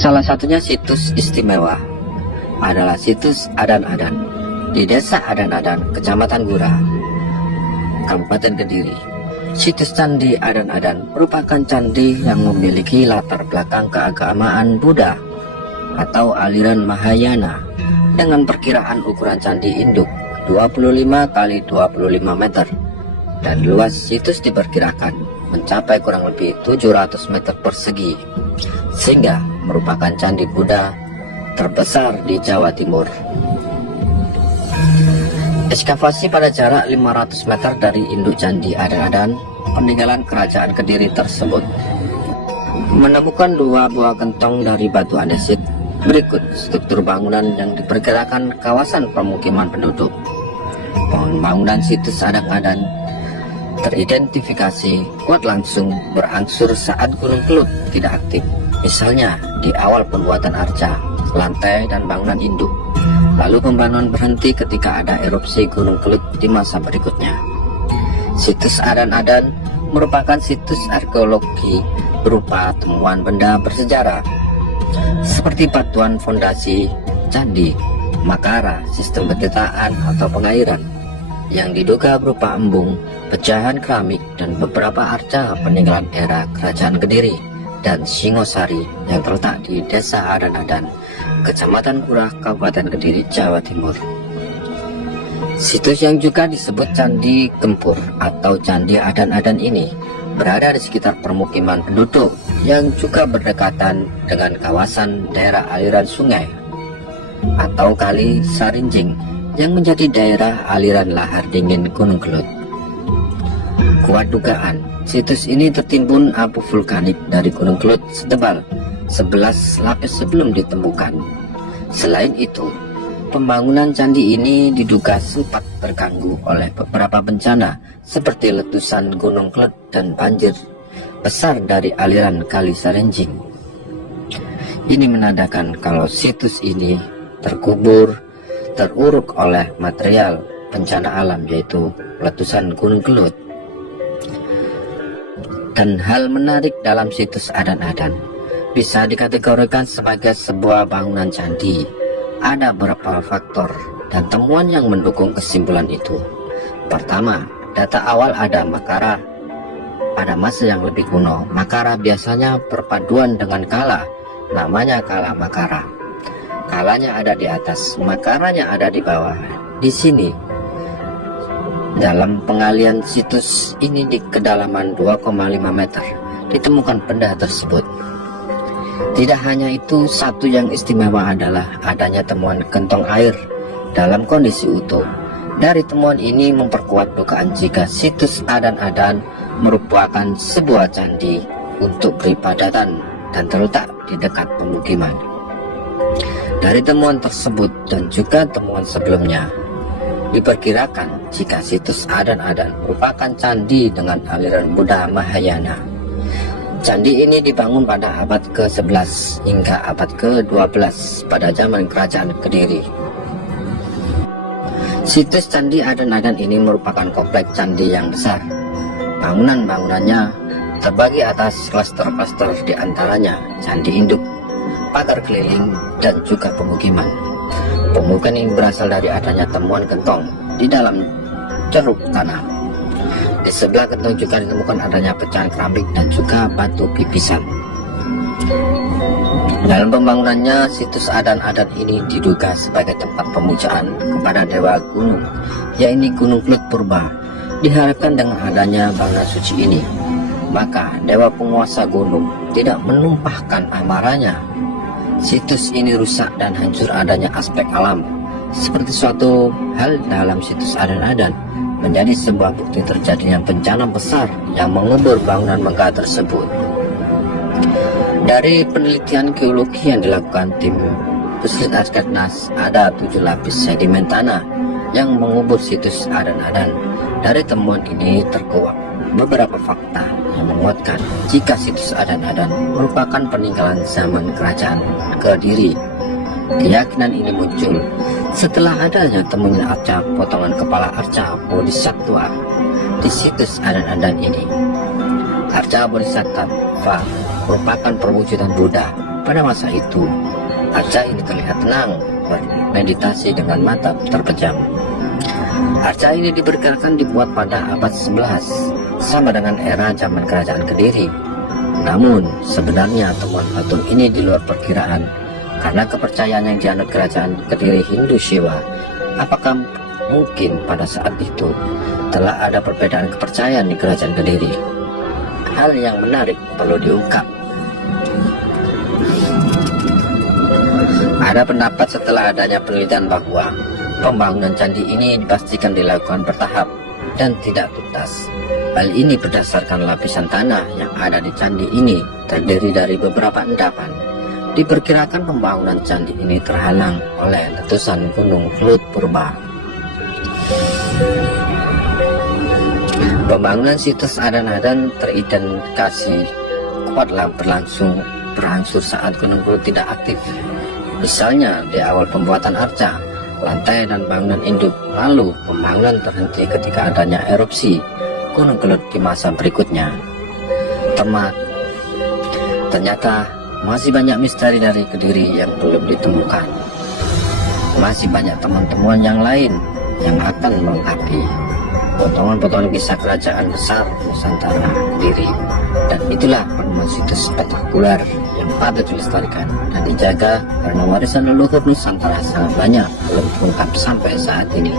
Salah satunya situs istimewa adalah situs Adan-Adan di Desa Adan-Adan, Kecamatan Gura, Kabupaten Kediri. Situs Candi Adan-Adan merupakan candi yang memiliki latar belakang keagamaan Buddha atau aliran Mahayana dengan perkiraan ukuran candi induk 25 kali 25 meter dan luas situs diperkirakan mencapai kurang lebih 700 meter persegi, sehingga merupakan candi Buddha terbesar di Jawa Timur. Ekskavasi pada jarak 500 meter dari induk Candi Adan-Adan, peninggalan kerajaan Kediri tersebut menemukan 2 buah gentong dari batu andesit. Berikut struktur bangunan yang diperkirakan kawasan pemukiman penduduk. Bangunan situs Adan-Adan teridentifikasi kuat langsung berangsur saat Gunung Kelut tidak aktif. Misalnya di awal pembuatan arca, lantai dan bangunan induk. Lalu pembangunan berhenti ketika ada erupsi Gunung Kelut di masa berikutnya. Situs Adan-Adan merupakan situs arkeologi berupa temuan benda bersejarah seperti batuan fondasi, candi, makara, sistem petirtaan atau pengairan yang diduga berupa embung, pecahan keramik, dan beberapa arca peninggalan era Kerajaan Kediri dan Singosari yang terletak di Desa Adan-Adan, Kecamatan Gura, Kabupaten Kediri, Jawa Timur. Situs yang juga disebut Candi Gempur atau Candi Adan-Adan ini berada di sekitar permukiman penduduk yang juga berdekatan dengan kawasan daerah aliran sungai atau Kali Sarinjing yang menjadi daerah aliran lahar dingin Gunung Kelut. Kuat dugaan, situs ini tertimbun abu vulkanik dari Gunung Kelut setebal 11 lapis sebelum ditemukan. Selain itu, pembangunan candi ini diduga sempat terganggu oleh beberapa bencana seperti letusan Gunung Kelut dan banjir besar dari aliran Kali Sarinjing. Ini menandakan kalau situs ini teruruk oleh material bencana alam, yaitu letusan Gunung Kelut. Dan hal menarik dalam situs Adan-Adan bisa dikategorikan sebagai sebuah bangunan candi. Ada beberapa faktor dan temuan yang mendukung kesimpulan itu. Pertama, data awal ada makara. Pada masa yang lebih kuno, makara biasanya perpaduan dengan kala, namanya kala makara. Kalanya ada di atas, makaranya ada di bawah. Di sini, dalam pengalian situs ini di kedalaman 2,5 meter, ditemukan benda tersebut. Tidak hanya itu, satu yang istimewa adalah adanya temuan gentong air dalam kondisi utuh. Dari temuan ini memperkuat dugaan jika situs Adan-Adan merupakan sebuah candi untuk peribadatan dan terletak di dekat pemukiman. Dari temuan tersebut dan juga temuan sebelumnya, diperkirakan jika situs Adan-Adan merupakan candi dengan aliran Buddha Mahayana. Candi ini dibangun pada abad ke-11 hingga abad ke-12 pada zaman Kerajaan Kediri. Situs Candi Adan-Adan ini merupakan kompleks candi yang besar. Bangunan-bangunannya terbagi atas klaster-klaster, di antaranya candi induk, pagar keliling, dan juga pemukiman. Pemukiman ini berasal dari adanya temuan gentong di dalam ceruk tanah. Di sebelah gentong juga ditemukan adanya pecahan keramik dan juga batu pipisan. Dalam pembangunannya, situs Adan-Adan ini diduga sebagai tempat pemujaan kepada dewa gunung, yaitu Gunung Kelut Purba. Diharapkan dengan adanya bangunan suci ini, maka dewa penguasa gunung tidak menumpahkan amarahnya. Situs ini rusak dan hancur adanya aspek alam, seperti suatu hal dalam situs Adan-Adan menjadi sebuah bukti terjadinya bencana besar yang mengubur bangunan megah tersebut. Dari penelitian geologi yang dilakukan tim Puslit Asketnas, ada 7 lapis sedimen tanah yang mengubur situs Adan-Adan. Dari temuan ini terkuak beberapa fakta yang menguatkan jika situs Adan-Adan merupakan peninggalan zaman Kerajaan Kediri. Keyakinan ini muncul setelah adanya temuan arca potongan kepala arca Bodhisattva di situs Adan-Adan ini. Arca Bodhisattva merupakan perwujudan Buddha Pada masa itu, arca ini terlihat tenang, bermeditasi dengan mata terpejam. Arca ini diperkirakan dibuat pada abad 11, sama dengan era zaman kerajaan Kediri. Namun, sebenarnya temuan patung ini di luar perkiraan, karena kepercayaan yang dianut kerajaan Kediri Hindu Shiva. Apakah mungkin pada saat itu telah ada perbedaan kepercayaan di kerajaan Kediri? Hal yang menarik perlu diungkap. Ada pendapat setelah adanya penelitian bahwa pembangunan candi ini dipastikan dilakukan bertahap dan tidak tuntas. Hal ini berdasarkan lapisan tanah yang ada di candi ini terdiri dari beberapa endapan. Diperkirakan pembangunan candi ini terhalang oleh letusan gunung Flut purba. Pembangunan situs Adan-Adan teridentifikasi kuatlah berangsur saat gunung Flut tidak aktif. Misalnya di awal pembuatan arca, lantai dan bangunan induk, lalu pembangunan terhenti ketika adanya erupsi gunung Kelut di masa berikutnya. Ternyata masih banyak misteri dari Kediri yang belum ditemukan. Masih banyak teman-teman yang lain yang akan melengkapi potongan-potongan kisah kerajaan besar Nusantara Kediri. Dan itulah penemuan situs spektakuler yang patut dilestarikan dan dijaga karena warisan leluhur Nusantara sangat banyak belum terungkap sampai saat ini.